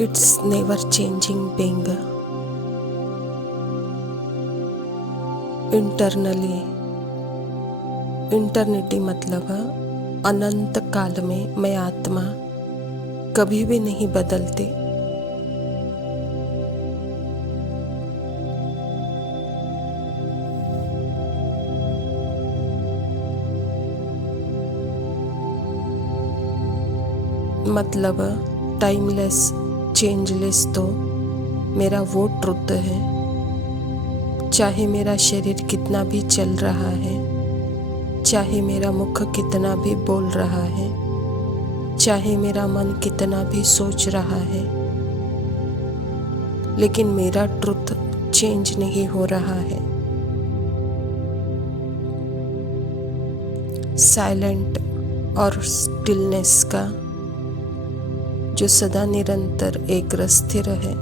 It's never changing being internally. इंटरनिटी मतलब अनंत काल में मैं आत्मा कभी भी नहीं बदलती। मतलब टाइमलेस चेंजलेस तो मेरा वो ट्रुथ है। चाहे मेरा शरीर कितना भी चल रहा है, चाहे मेरा मुख कितना भी बोल रहा है, चाहे मेरा मन कितना भी सोच रहा है, लेकिन मेरा ट्रुथ चेंज नहीं हो रहा है। साइलेंट और स्टिलनेस का जो सदा निरंतर एक स्थिर है।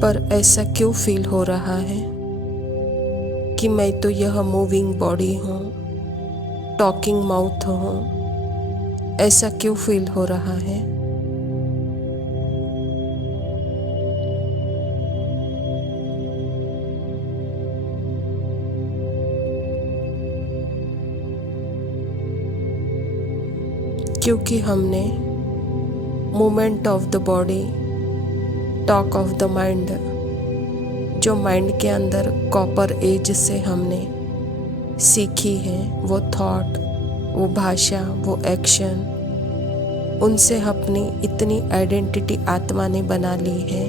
पर ऐसा क्यों फील हो रहा है कि मैं तो यह मूविंग बॉडी हूँ, टॉकिंग माउथ हूँ? ऐसा क्यों फील हो रहा है? क्योंकि हमने movement of the body, talk of the mind, जो माइंड के अंदर कॉपर एज से हमने सीखी है, वो थॉट, वो भाषा, वो एक्शन, उनसे अपनी इतनी आइडेंटिटी आत्मा ने बना ली है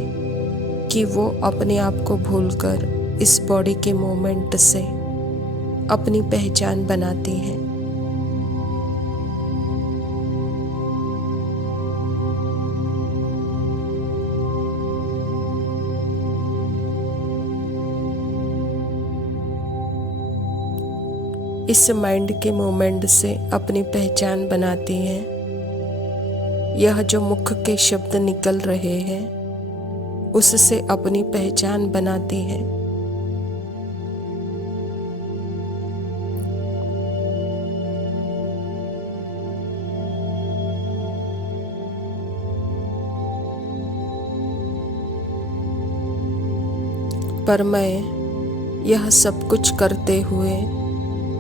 कि वो अपने आप को भूलकर इस बॉडी के मूवमेंट से अपनी पहचान बनाती है। इस माइंड के मूवमेंट से अपनी पहचान बनाती है। यह जो मुख के शब्द निकल रहे हैं, उससे अपनी पहचान बनाती है। पर मैं यह सब कुछ करते हुए,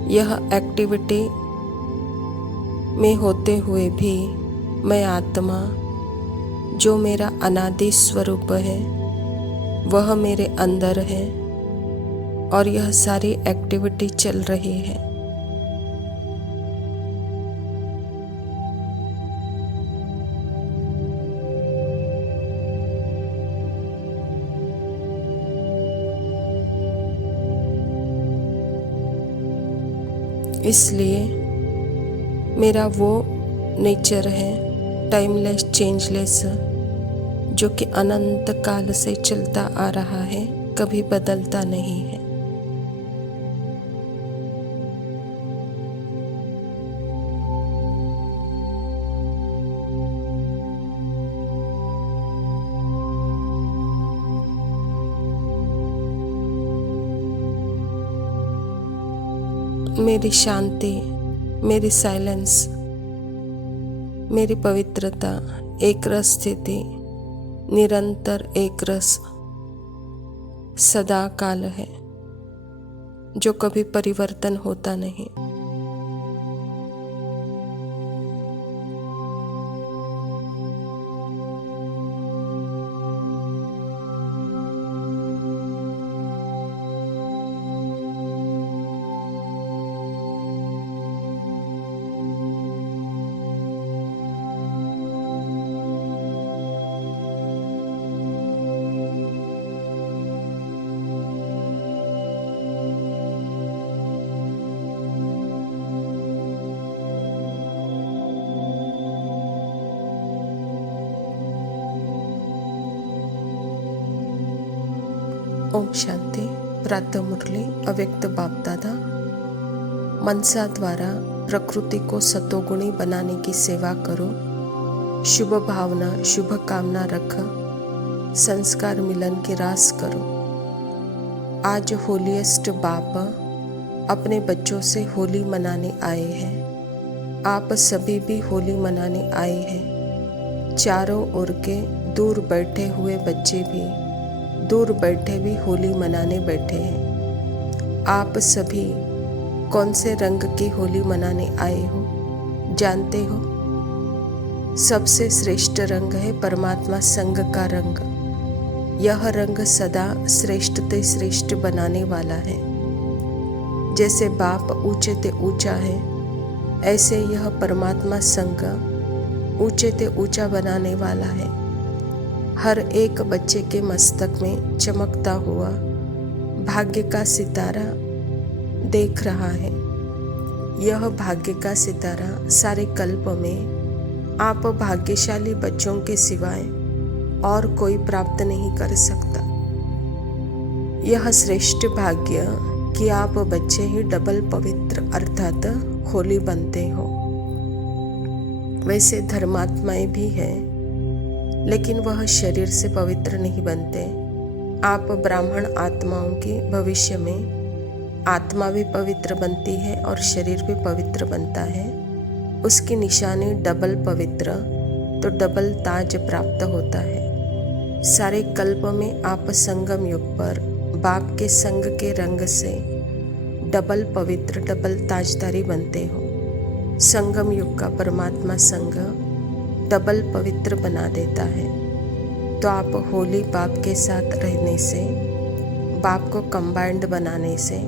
यह एक्टिविटी में होते हुए भी मैं आत्मा, जो मेरा अनादि स्वरूप है, वह मेरे अंदर है और यह सारी एक्टिविटी चल रही है। इसलिए मेरा वो नेचर है टाइमलेस चेंजलेस, जो कि अनंत काल से चलता आ रहा है, कभी बदलता नहीं है। मेरी शांति, मेरी साइलेंस, मेरी पवित्रता, एक रस स्थिति, निरंतर एक रस सदा काल है, जो कभी परिवर्तन होता नहीं। ओम शांति। प्रातः मुरली अव्यक्त बाप दादा। मनसा द्वारा प्रकृति को सतोगुणी बनाने की सेवा करो। शुभ भावना शुभ कामना रख संस्कार मिलन की रास करो। आज होलीएस्ट बाप अपने बच्चों से होली मनाने आए हैं। आप सभी भी होली मनाने आए हैं। चारों ओर के दूर बैठे हुए बच्चे भी दूर बैठे भी होली मनाने बैठे हैं। आप सभी कौन से रंग की होली मनाने आए हो जानते हो? सबसे श्रेष्ठ रंग है परमात्मा संग का रंग। यह रंग सदा श्रेष्ठ ते श्रेष्ठ बनाने वाला है। जैसे बाप ऊंचे ते ऊंचा है, ऐसे यह परमात्मा संग ऊंचे ते ऊंचा बनाने वाला है। हर एक बच्चे के मस्तक में चमकता हुआ भाग्य का सितारा देख रहा है। यह भाग्य का सितारा सारे कल्प में आप भाग्यशाली बच्चों के सिवाय और कोई प्राप्त नहीं कर सकता। यह श्रेष्ठ भाग्य कि आप बच्चे ही डबल पवित्र अर्थात होली बनते हो। वैसे धर्मात्माएं भी हैं, लेकिन वह शरीर से पवित्र नहीं बनते। आप ब्राह्मण आत्माओं की भविष्य में आत्मा भी पवित्र बनती है और शरीर भी पवित्र बनता है। उसकी निशानी डबल पवित्र तो डबल ताज प्राप्त होता है। सारे कल्प में आप संगम युग पर बाप के संग के रंग से डबल पवित्र डबल ताजदारी बनते हो। संगम युग का परमात्मा संग डबल पवित्र बना देता है। तो आप होली बाप के साथ रहने से, बाप को कंबाइंड बनाने से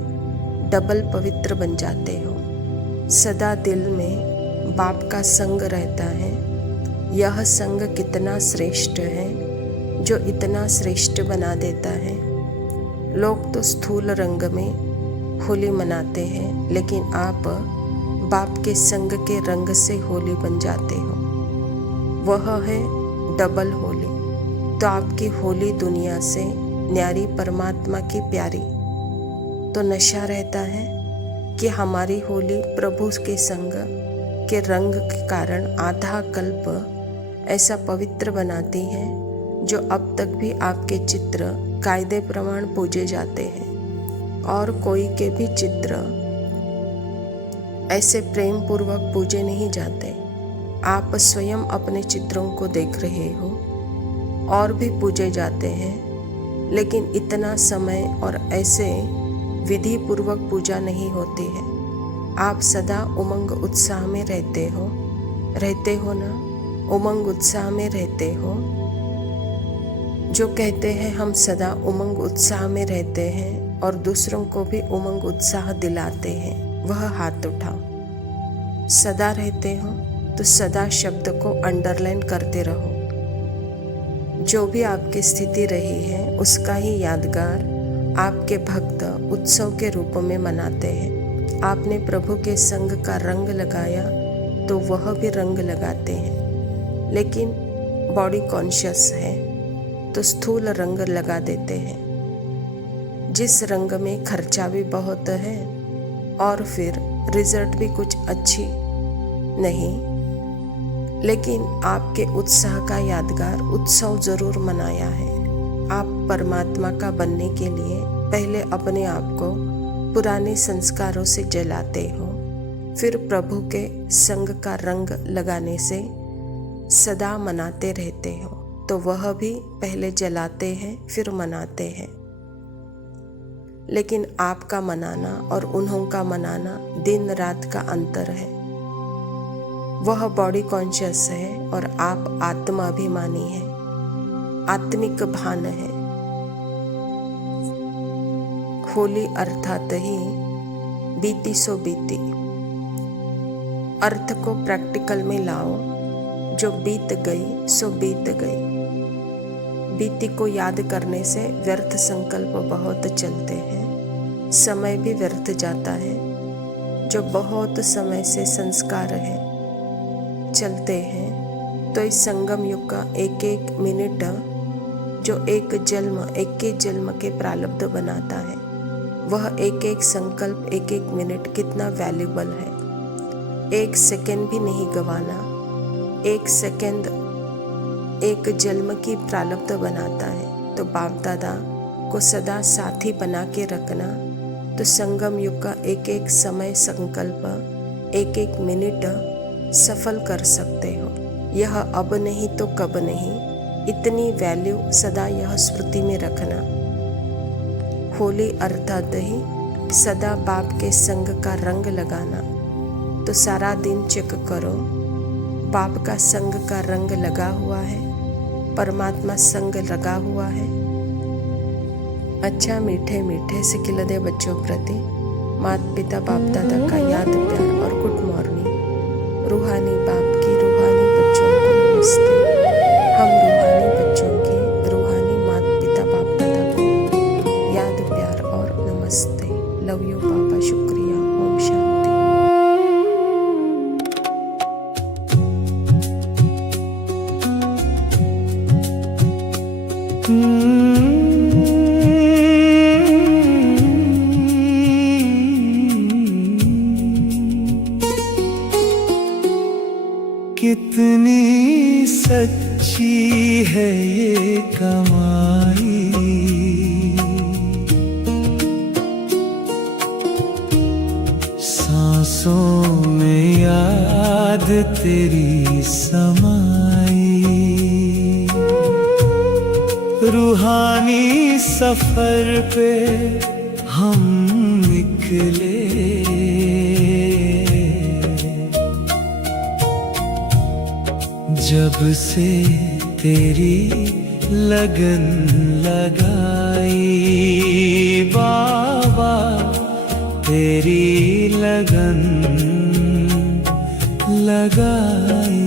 डबल पवित्र बन जाते हो। सदा दिल में बाप का संग रहता है। यह संग कितना श्रेष्ठ है जो इतना श्रेष्ठ बना देता है। लोग तो स्थूल रंग में होली मनाते हैं, लेकिन आप बाप के संग के रंग से होली बन जाते हो। वह है डबल होली। तो आपकी होली दुनिया से न्यारी परमात्मा की प्यारी। तो नशा रहता है कि हमारी होली प्रभु के संग के रंग के कारण आधा कल्प ऐसा पवित्र बनाती है जो अब तक भी आपके चित्र कायदे प्रमाण पूजे जाते हैं और कोई के भी चित्र ऐसे प्रेम पूर्वक पूजे नहीं जाते। आप स्वयं अपने चित्रों को देख रहे हो और भी पूजे जाते हैं, लेकिन इतना समय और ऐसे विधि पूर्वक पूजा नहीं होती है। आप सदा उमंग उत्साह में रहते हो ना? उमंग उत्साह में रहते हो। जो कहते हैं हम सदा उमंग उत्साह में रहते हैं और दूसरों को भी उमंग उत्साह दिलाते हैं, वह हाथ उठाओ। सदा रहते हो तो सदा शब्द को अंडरलाइन करते रहो। जो भी आपकी स्थिति रही है उसका ही यादगार आपके भक्त उत्सव के रूप में मनाते हैं। आपने प्रभु के संग का रंग लगाया तो वह भी रंग लगाते हैं, लेकिन बॉडी कॉन्शियस है तो स्थूल रंग लगा देते हैं, जिस रंग में खर्चा भी बहुत है और फिर रिजल्ट भी कुछ अच्छी नहीं। लेकिन आपके उत्साह का यादगार उत्सव जरूर मनाया है। आप परमात्मा का बनने के लिए पहले अपने आप को पुराने संस्कारों से जलाते हो, फिर प्रभु के संग का रंग लगाने से सदा मनाते रहते हो। तो वह भी पहले जलाते हैं फिर मनाते हैं। लेकिन आपका मनाना और उन्हों का मनाना दिन रात का अंतर है। वह बॉडी कॉन्शियस है और आप आत्माभिमानी है, आत्मिक भान है। होली अर्थात ही बीती सो बीती। अर्थ को प्रैक्टिकल में लाओ। जो बीत गई सो बीत गई। बीती को याद करने से व्यर्थ संकल्प बहुत चलते हैं, समय भी व्यर्थ जाता है। जो बहुत समय से संस्कार है चलते हैं, तो इस संगम युग का एक एक मिनट जो एक जन्म के प्रारब्ध बनाता है, वह एक एक संकल्प एक एक मिनट कितना वैल्यूबल है। एक सेकंड भी नहीं गंवाना। एक सेकंड एक जन्म की प्रारब्ध बनाता है, तो बाप दादा को सदा साथी बना के रखना, तो संगम युग का एक एक समय संकल्प, एक एक मिनट सफल कर सकते हो। यह अब नहीं तो कब नहीं, इतनी वैल्यू सदा यह स्मृति में रखना। होली अर्थात ही सदा बाप के संग का रंग लगाना। तो सारा दिन चेक करो, बाप का संग का रंग लगा हुआ है, परमात्मा संग लगा हुआ है। अच्छा मीठे मीठे से खिलदे बच्चों प्रति माता पिता बाप दादा का याद प्यार और गुड मॉर्निंग। रूहानी बाप की रूहानी बच्चों को नमस्ते। हम रूहानी बच्चों की रूहानी माता पिता बाप दादा को याद प्यार और नमस्ते। लव यू पापा, शुक्रिया, ओम शांति। कितनी सच्ची है ये कमाई, सांसों में याद तेरी समाई। रूहानी सफर पे हम निकले, जब से तेरी लगन लगाई बाबा, तेरी लगन लगाई।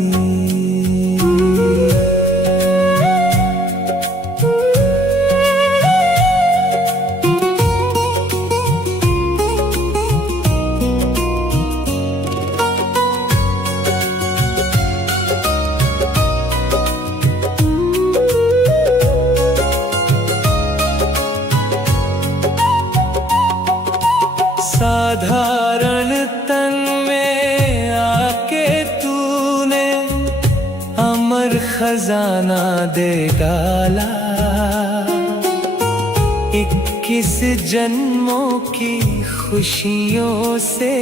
साधारण तन में आके तूने अमर खजाना दे डाला। 21 जन्मों की खुशियों से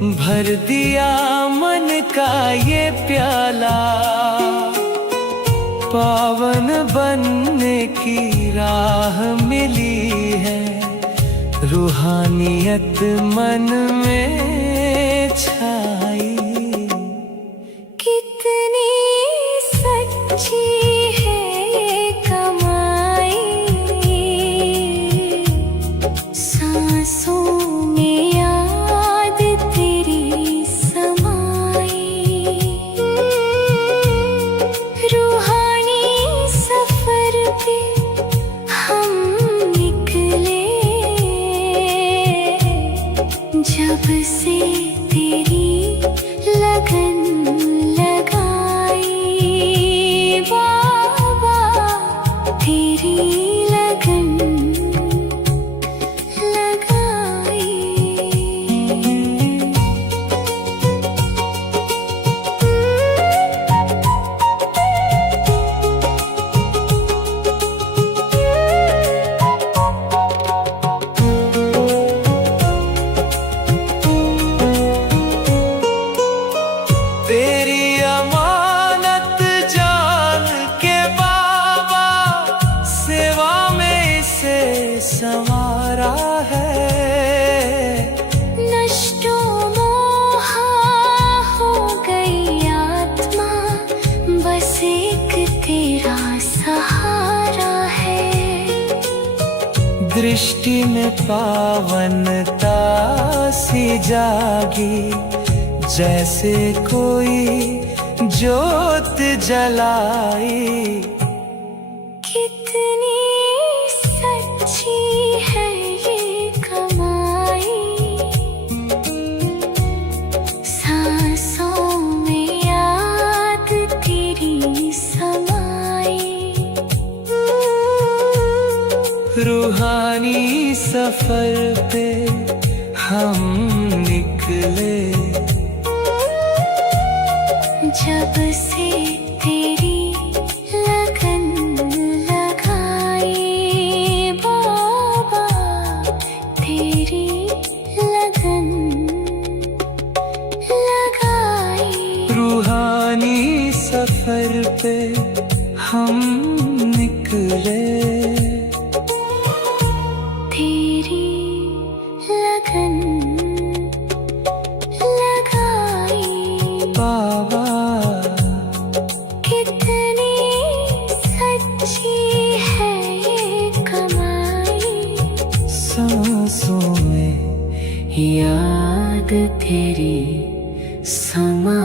भर दिया मन का ये प्याला। पावन बनने की राह मिली है, रूहानियत मन में छाई। कितनी सच्ची है ये कमाई, सांसों में याद तेरी समाई। रूहानी सफर पे हम निकले, जब से तेरी लगन लगाई बाबा, तेरी लगन लगाई। तेरी अमानत जान के बाबा, सेवा में इसे संवारा है। नष्टो मोहा हो गई आत्मा, बस एक तेरा सहारा है। दृष्टि में पावनता सी जागी, जैसे कोई ज्योत जलाई। कितनी सच्ची है ये कमाई, सांसों में याद तेरी समाई। रूहानी सफर पे हम निकले, जब से तेरी लगन लगाई बाबा, तेरी लगन लगाई। रूहानी सफर पे हम निकले, तेरी लगन लगाई। बाबा कितनी सच्ची है ये कमाई, सांसों में याद तेरी समा